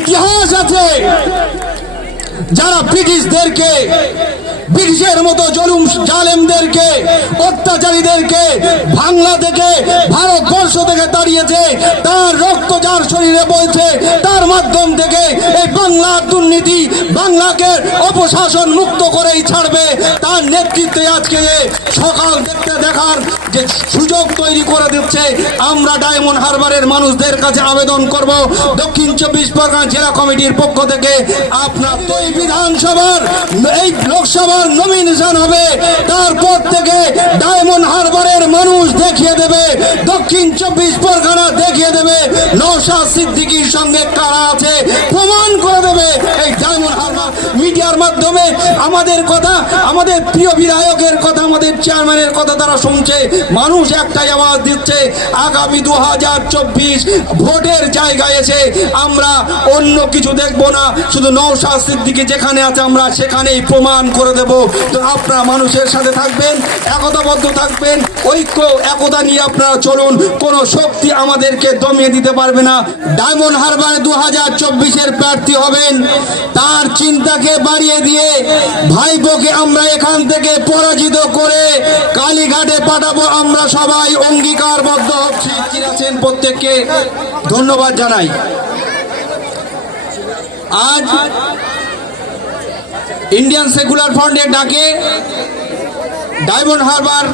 ইতিহাস আছে। যারা ব্রিটিশদেরকে ব্রিটিশের মতো জলুম জালেমদেরকে, অত্যাচারীদেরকে বাংলা থেকে, ভারতবর্ষ থেকে তাড়িয়েছে, তার রক্ত যার শরীরে বলছে তার মাধ্যম থেকে এই বাংলার দুর্নীতি বাংলাকে অপশাসন মুক্ত করেই ছাড়বে। তার নেতৃত্বে আজকে সকাল দেখতে দেখার যে সুযোগ তৈরি করে দিচ্ছে, আমরা ডায়মন্ড হারবারের মানুষদের কাছে আবেদন করব। দক্ষিণ চব্বিশ পরগনা জেলা কমিটির পক্ষ থেকে আপনার তো এই বিধানসভার, এই লোকসভার নমিনেশন হবে। ডায়মন্ড হারবারের মানুষ দেখিয়ে দেবে, দক্ষিণ চব্বিশ পরগনা দেখিয়ে দেবে নৌশাদ সিদ্দিকির সঙ্গে কারা আছে, প্রমাণ করে দেবে। এই ডায়মন্ড হারবার মিডিয়ার মাধ্যমে আমাদের কথা, আমাদের প্রিয় বিধায়কের কথা, আমাদের চেয়ারম্যানের কথা তারা শুনছে। মানুষ একটাই আওয়াজ দিচ্ছে, আগামী দু হাজার চব্বিশ ভোটের জায়গায় এসে আমরা অন্য কিছু দেখব না, শুধু নৌশাদ সিদ্দিকি যেখানে আছে আমরা সেখানেই প্রমাণ করে দেব। তো আপনারা মানুষের সাথে থাকবেন একতাবদ্ধ থাকবেন, ঐক্য, একতা নিয়ে আপনারা চলুন, কোনো শক্তি আমাদেরকে দমিয়ে দিতে পারবে না। ডায়মন্ড হারবার দু হাজার চব্বিশের প্রার্থী হবেন, তার চিন্তাকে বাড়িয়ে দিয়ে ভাইপোকে আমরা এখান থেকে পরাজিত করে কালীঘাটে পাঠাবো। আমরা সবাই অঙ্গীকারবদ্ধ আছেন প্রত্যেককে। ধন্যবাদ জানাই। আজ ইন্ডিয়ান সেকুলার ফ্রন্টের ডাকে ডায়মন্ড হারবার,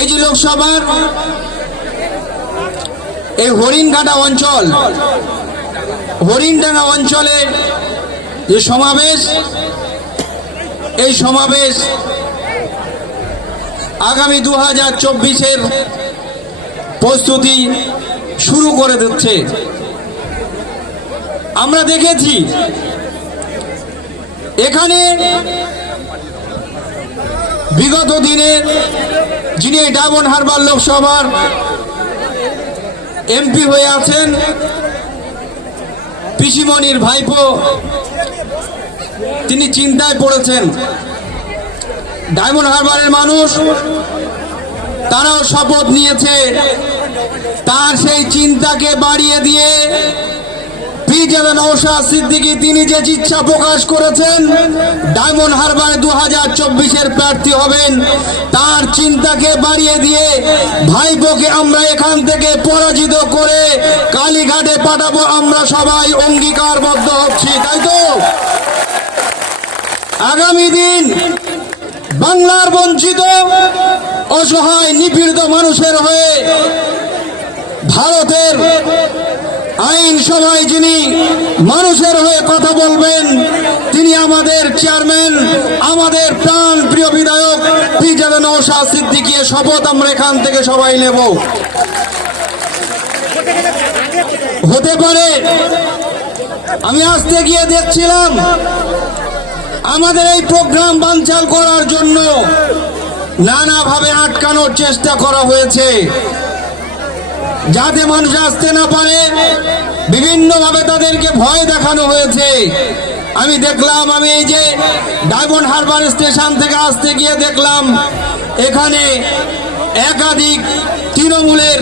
এই যে লোকসভার এই হরিণঘাটা অঞ্চল, হরিণডাঙ্গা অঞ্চলের যে সমাবেশ, এই সমাবেশ আগামী দু হাজার চব্বিশের প্রস্তুতি শুরু করে দিচ্ছে। আমরা দেখেছি, এখানে বিগত দিনে যিনি ডায়মন্ড হারবার লোকসভার এমপি হয়ে আছেন, পিসিমণির ভাইপো, তিনি চিন্তায় পড়েছেন। ডায়মন্ড হারবারের মানুষ, তারাও শপথ নিয়েছে। তার সেই চিন্তাকে বাড়িয়ে দিয়ে সিদ্দিকী তিনি যে ইচ্ছা প্রকাশ করেছেন, ডায়মন্ড দু হাজার চব্বিশের প্রার্থী হবেন। তার চিন্তাকে বাড়িয়ে দিয়ে আমরা এখান থেকে পরাজিত করে কালীঘাটে পাঠাবো। আমরা সবাই অঙ্গীকারবদ্ধ হচ্ছি, তাই তো? আগামী দিন বাংলার বঞ্চিত, অসহায়, নিপীড়িত মানুষের হয়ে ভারতের আইন সভায় যিনি মানুষের হয়ে কথা বলবেন, তিনি আমাদের চেয়ারম্যান আমাদের প্রাণ প্রিয় বিধায়ক বিজেপি নৌশাদ সিদ্দিকী এর শপথ আমরা এখান থেকে সবাই নেব। হতে পারে, আমি আসতে গিয়ে দেখছিলাম, আমাদের এই প্রোগ্রাম বানচাল করার জন্য নানাভাবে আটকানোর চেষ্টা করা হয়েছে। যাতে মানুষ আসতে না পারে, বিভিন্নভাবে তাদেরকে ভয় দেখানো হয়েছে। আমি দেখলাম, আমি এই যে ডায়মন্ড হারবার স্টেশন থেকে আসতে গিয়ে দেখলাম, এখানে একাধিক তৃণমূলের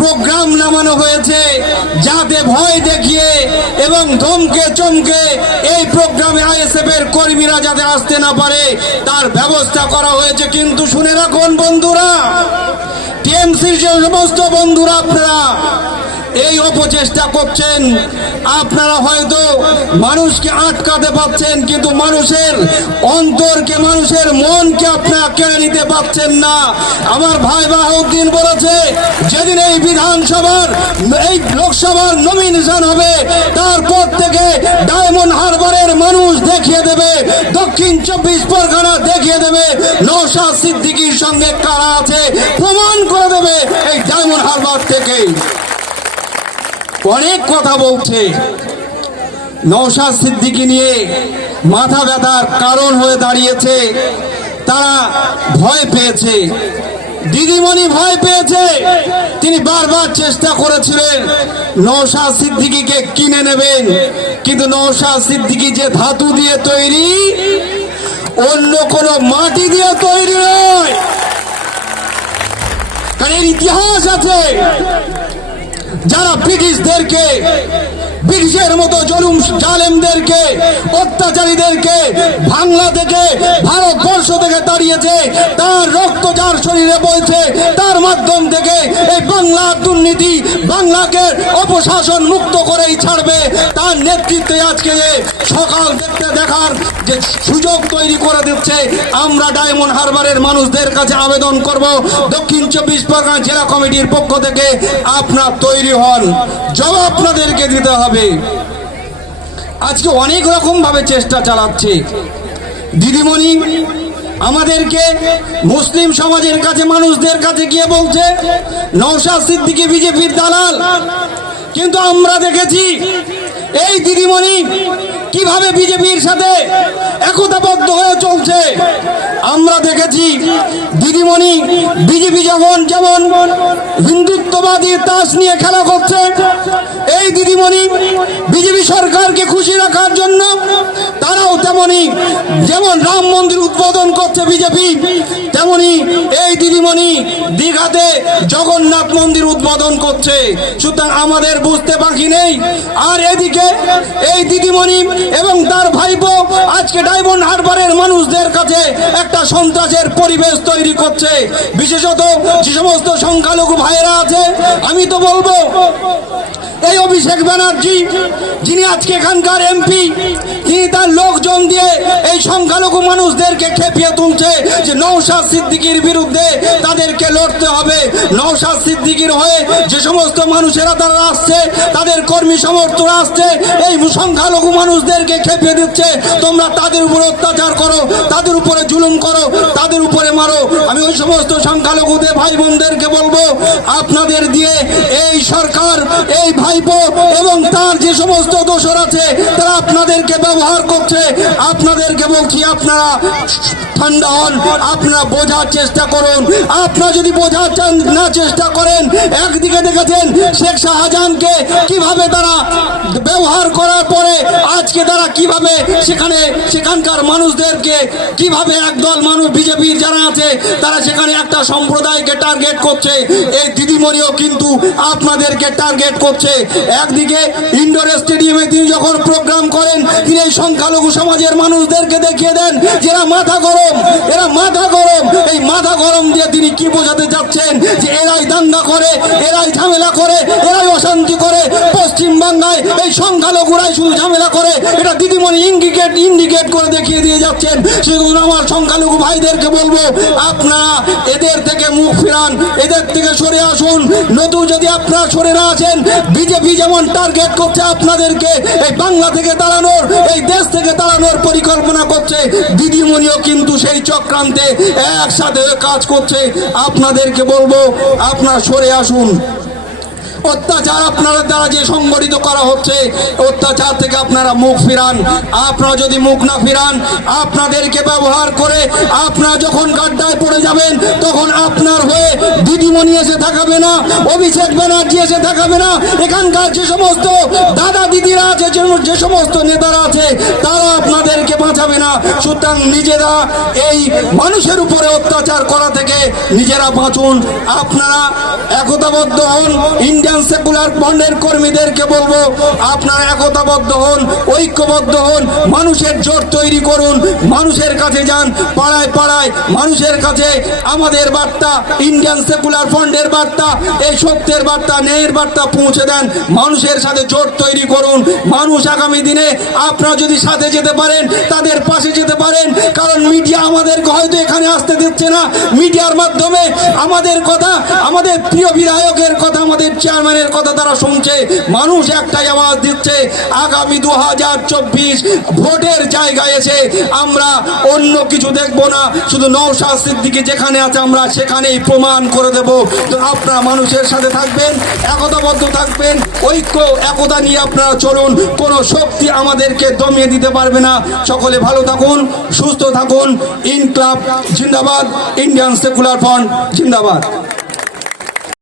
প্রোগ্রাম নামানো হয়েছে, যাতে ভয় দেখিয়ে এবং ধমকে চমকে এই প্রোগ্রামে আইএসএফ এর কর্মীরা যাতে আসতে না পারে, তার ব্যবস্থা করা হয়েছে। কিন্তু শুনে রাখুন, বন্ধুরা টিএমসির যে সমস্ত বন্ধুরা আপনারা এই অপচেষ্টা করছেন, আপনারা হয়তো মানুষকে আটকাতে পাচ্ছেন কিন্তু মানুষের অন্তরকে, মানুষের মনকে আপনারা কেড়ে নিতে পারছেন না। আমার ভাই বাহাউদ্দিন বলেছে, যেদিন এই বিধানসভার, এই লোকসভার নমিনেশন হবে, তারপর থেকে ডায়মন্ড দেখিয়ে দেবে। দক্ষিণ চব্বিশ পরগনা দেখিয়ে দেবে। নৌশাদ সিদ্দিকির সঙ্গে কারা আছে, প্রমাণ করে দেবে এই ডায়মন্ড হারবার থেকে। অনেক কথা বলছে। নৌশাদ সিদ্দিকি নিয়ে মাথা ব্যথার কারণ হয়ে দাঁড়িয়েছে। তারা ভয় পেয়েছে। দিদিমণি ভয় পেয়েছে। তিনি বারবার চেষ্টা করেছিলেন নৌশাদ সিদ্দিকিকে কিনে নেবেন। কিন্তু নৌশাদ সিদ্দিকি যে ধাতু দিয়ে তৈরি, অন্য কোনো মাটি দিয়ে তৈরি নয়। ইতিহাস আছে। যারা ব্রিটিশদেরকে ব্রিটিশ ব্রিটিশের মতো জলুম জালেমদেরকে, অত্যাচারীদেরকে বাংলা থেকে, ভারতবর্ষ থেকে তাড়িয়েছে, তার রক্ত যার শরীরে তার মাধ্যম থেকে এই বাংলার দুর্নীতি বাংলাকে অপশাসন মুক্ত করেই ছাড়বে। তার নেতৃত্বে আজকে সকাল দেখতে দেখার যে সুযোগ তৈরি করে দিচ্ছে, আমরা ডায়মন্ড হারবারের মানুষদের কাছে আবেদন করব। দক্ষিণ চব্বিশ পরগনা জেলা কমিটির পক্ষ থেকে আপনার তৈরি হন। জবাব আপনাদেরকে দিতে হবে। আজকে অনেক রকম ভাবে চেষ্টা চালাচ্ছে। দিদিমণি আমাদেরকে মুসলিম সমাজের কাছে, মানুষদের কাছে গিয়ে বলছে নৌশাদ সিদ্দিকি বিজেপির দালাল। কিন্তু আমরা দেখেছি, এই দিদিমণি কীভাবে বিজেপির সাথে একতাবদ্ধ হয়ে চলছে। আমরা দেখেছি, দিদিমণি বিজেপি যখন যেমন হিন্দুত্ববাদী তাস নিয়ে খেলা করছে, এই দিদিমণি বিজেপি সরকারকে খুশি রাখার জন্য তেমনি যেমন রাম মন্দির উদ্বোধন করছে বিজেপি, তেমনি এই দিদিমণি দীঘাতে জগন্নাথ মন্দির উদ্বোধন করছে। সুতরাং আমাদের বুঝতে বাকি নেই। আর এদিকে এই দিদিমণি এবং তার ভাইপো আজকে ডায়মন্ড হারবারের মানুষদের কাছে একটা সন্ত্রাসের পরিবেশ তৈরি করছে। বিশেষত যে সমস্ত সংখ্যালঘু ভাইয়েরা আছে, আমি তো বলব এই অভিষেক ব্যানার্জি, যিনি আজকে এখানকার এমপি, তিনি তার লোকজন দিয়ে এই সংখ্যালঘু মানুষদেরকে খেপিয়ে তুলছে যে নৌশাদ সিদ্দিকির বিরুদ্ধে তাদেরকে লড়তে হবে। নৌশাদ সিদ্দিকির হয়ে যে সমস্ত মানুষেরা তারা আসছে, তাদের কর্মী সমর্থন আসছে, এই সংখ্যালঘু মানুষদেরকে খেপিয়ে দিচ্ছে। তোমরা তাদের উপরে অত্যাচার করো, তাদের উপরে জুলুম করো, তাদের উপরে মারো। আমি ওই সমস্ত সংখ্যালঘুদের ভাই বোনদেরকে বলব, আপনাদের দিয়ে এই সরকার, এই ভাইপো এবং তার যে সমস্ত দোষর আছে, তারা আপনাদেরকে ব্যবহার করছে। আপনাদেরকে বলছি, আপনারা ঠান্ডা হন, আপনারা বোঝার চেষ্টা করুন। আপনারা যদি বোঝার না চেষ্টা করেন, একদিকে দেখেছেন শেখ শাহজাহানকে কীভাবে তারা ব্যবহার করার পরে আজকে তারা কীভাবে সেখানে সেখানকার মানুষদেরকে কীভাবে একদল মানুষ বিজেপির যারা আছে, তারা সেখানে একটা সম্প্রদায়কে টার্গেট করছে। এই দিদিমণিও কিন্তু আপনাদেরকে টার্গেট করছে। একদিকে ইনডোর স্টেডিয়ামে তিনি যখন প্রোগ্রাম করেন, তিনি এই সংখ্যালঘু সমাজের মানুষদেরকে দেখিয়ে দেন যে এরা মাথা গরম, এরা মাথা গরম। এই মাথা গরম দিয়ে তিনি কি বোঝাতে চাচ্ছেন? যে এরাই দাঙ্গা করে, এরাই ঝামেলা করে, এরাই অশান্তি করে। পশ্চিম বাংলায় এই সংখ্যালঘুরাই শুধু ঝামেলা করে। এটা দিদিমণি ইন্ডিকেট ইন্ডিকেট করে দেখিয়ে দিয়ে যাচ্ছেন। সেজন্য আমার সংখ্যালঘু ভাইদেরকে বলব, আপনারা এদের মুখ ফিরান। এদের থেকে সরে আসুন। নতুন যদি আপনারা সরে না আসেন, বিজেপি যেমন টার্গেট করছে আপনাদেরকে, এই বাংলা থেকে তাড়ানোর, এই দেশ থেকে তাড়ানোর পরিকল্পনা করছে। দিদিমণিও কিন্তু সেই চক্রান্তে একসাথে কাজ করছে। আপনাদেরকে বলব, আপনারা সরে আসুন। অত্যাচার আপনারা দ্বারা যে সংগঠিত করা হচ্ছে, অত্যাচার থেকে আপনারা মুখ ফিরান। আপনারা যদি মুখ না ফিরান, আপনাদেরকে ব্যবহার করে আপনারা যখন গাড্ডায় পড়ে যাবেন, তখন আপনার হয়ে দিদিমণি এসে থাকাবে না, অভিষেক ব্যানার্জি এসে থাকাবে না। এখানকার যে সমস্ত দাদা দিদিরা আছে, যে- সমস্ত নেতারা আছে, তারা আপনাদেরকে বাঁচাবে না। সুতরাং নিজেরা এই মানুষের উপরে অত্যাচার করা থেকে নিজেরা বাঁচুন। আপনারা একতাবদ্ধ হন। ইন্ডিয়ান সেকুলার ফ্রন্টের কর্মীদেরকে বলব, আপনারা একতাবদ্ধ হন, ঐক্যবদ্ধ হন, মানুষের জোট তৈরি করুন, মানুষের কাছে যান, পাড়ায় পাড়ায়, মানুষের কাছে আমাদের বার্তা, ইন্ডিয়ান সেকুলার ফ্রন্টের বার্তা, এই সত্যের বার্তা, ন্যায়ের বার্তা পৌঁছে দেন, মানুষের সাথে জোট তৈরি করুন, মানুষ আগামী দিনে আপনারা যদি সাথে যেতে পারেন, তাদের পাশে যেতে পারেন আমাদেরকে হয়তো এখানে আসতে দিচ্ছে না। মিডিয়ার মাধ্যমে আমাদের কথা, আমাদের প্রিয় বিধায়কের কথা, আমাদের চেয়ারম্যানের কথা তারা শুনছে। মানুষ একটাই আওয়াজ দিচ্ছে, আগামী দু হাজার চব্বিশ ভোটের জায়গায় এসে আমরা অন্য কিছু দেখব না। শুধু নৌশাদ সিদ্দিকি যেখানে আছে, আমরা সেখানেই প্রমাণ করে দেব। তো আপনারা মানুষের সাথে থাকবেন, একতাবদ্ধ থাকবেন, ঐক্য, একতা নিয়ে আপনারা চলুন। কোনো শক্তি আমাদেরকে দমিয়ে দিতে পারবে না। সকলে ভালো থাকুন, সুস্থ থাকুন। ইনক্লাব জিন্দাবাদ ইন্ডিয়ান সেকুলার ফ্রন্ট জিন্দাবাদ।